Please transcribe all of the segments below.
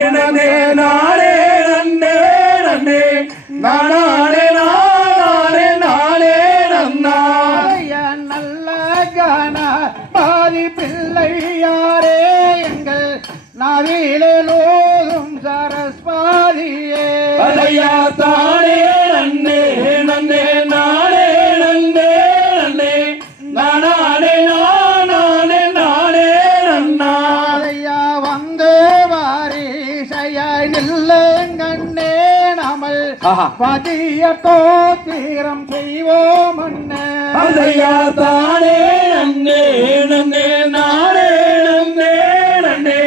நன்னே நானே நன்னே நன்னே நானே நானே நானே நன்னா நல்ல கான பாதி பிள்ளையாரே எங்கள் நாவிலோதும் சரஸ்வதியே அலையா தானே நன்னே நன்னே நானே நன்னே நன்னே நானே நானே நானே நன்னா ஐயா வந்து வாரிசையாய் நில்லுங்கண்ணே நாமல் பதிய தோத்திரம் செய்வோம் அண்ணே அலையா தானே நன்னே நன்னே நானே நன்னே நன்னே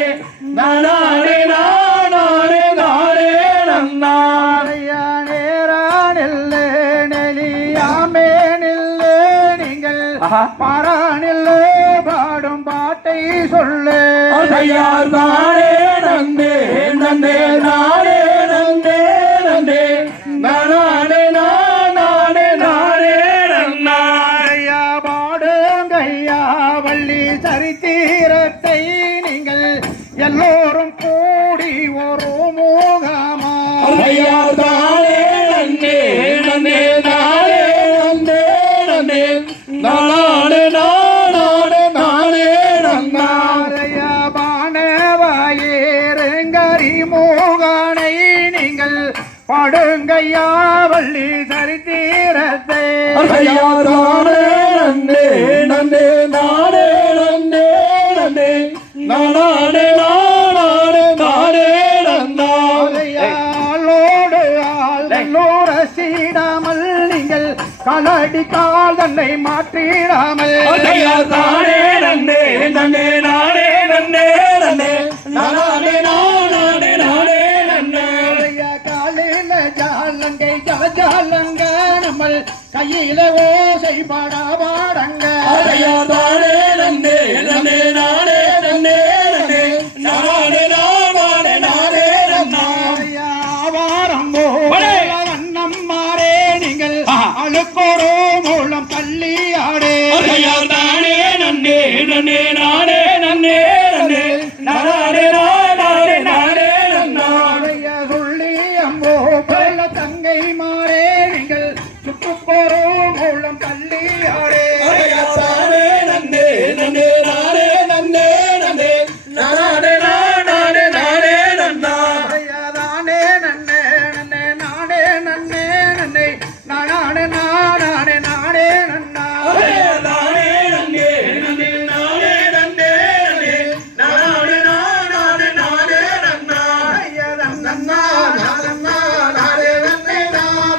நானே நானே நானே நன்னா ஐயா நேரானில்லே நெலியாமே நில்லே நீங்கள் பாரானில்லே பாடும் பாட்டை சொல்லு அலையா தானே நன்னே நன்னே நானே நன்னே நன்னே நானே நானே நானே நன்னா ஐயா பாடுங்கய்யா வள்ளி சரித்திரத்தை நீங்கள் எல்லோரும் கூடி ஒரு மூகமா அலையா தானே நன்னே நன்னே நானே நன்னே நன்னே நானே நானே நானே நன்னா ஐயா பானவாயிருங்கரி மூகனை நீங்கள் பாடுங்கய்யா வள்ளி சரித்திரத்தை அலையா தானே நன்னே நன்னே நானே நன்னே நன்னே நானே நானே நானே நன்னா ஆளோடு ஆளோட சீடாமல் நீங்கள் கலடி கால் தன்னை மாற்றிடாமல் அலையா தானே நன்னே நன்னே நானே நன்னே நன்னே நானே நானே நானே நன்னா காலில ஜாலங்கை ஜாலங்க நம்ம கையில ஓசை பாடா பாடங்க அலையா தானே நன்னே நன்னே நானே நன்னே நன்னே நானே நானே நானே நன்னா வாரம் வண்ணம் மாறே நீங்கள் அழுக்கோரோ மூலம் தள்ளி ஆடே அலையா தானே நன்னே நன்னே நானே நன்னே நன்னே நானே நானே நானே நன்னா சொல்லி அம்போ போல தங்கை மாறே நீங்கள் சுற்றுப்போரோ மூலம் தள்ளி ஆடே அலையா தானே நன்னே நன்னே நானே நன்னே நன்னே நானே நானே நானே நன்னா தானே நன்னே நன்னே நானே நன்னே நன்னே நானே நானே நானே நன்னா அலையா தானே நன்னே நன்னே நானே நன்னே நன்னே நானே நானே நானே நன்னா நன்னா நன்னா நானே நன்னே நானா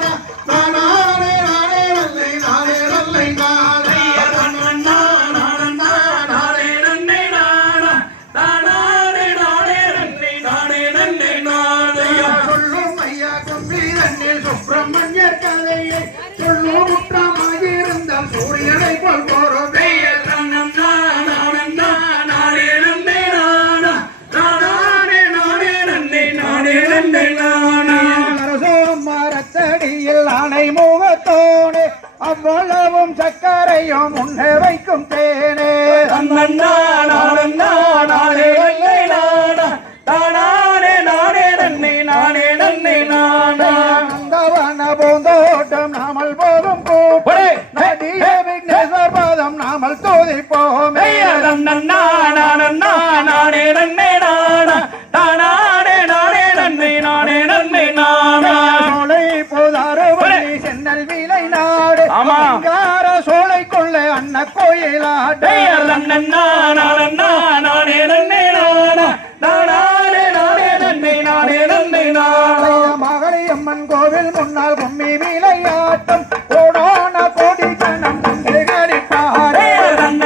நானே நானே நன்னே நானே நன்னே நானா சொல்லும் ஐயா கொம்பி தண்ணில் சுப்பிரமணியர் கதையை சொல்லும் குற்றமாயிருந்த சூரியனை போல் போறோம் மரத்தடியில் அணை முகத்தோடு அவ்வளவும் சக்கரையும் முன்னே வைக்கும் தேனே நந்தவன பூந்தோட்டம் நாமல் போதும் கூப்பே நதிய விக்னேஸ்வர் பாதம் நாமல் தோதிப்போம் சோலை போதாறு வழி சென்னல் விலை நாடு அங்கார சோலை கொள்ள அன்ன கோயிலாட்டே மகளியம்மன் கோவில் முன்னால் கும்மி விளையாட்டம் ஓட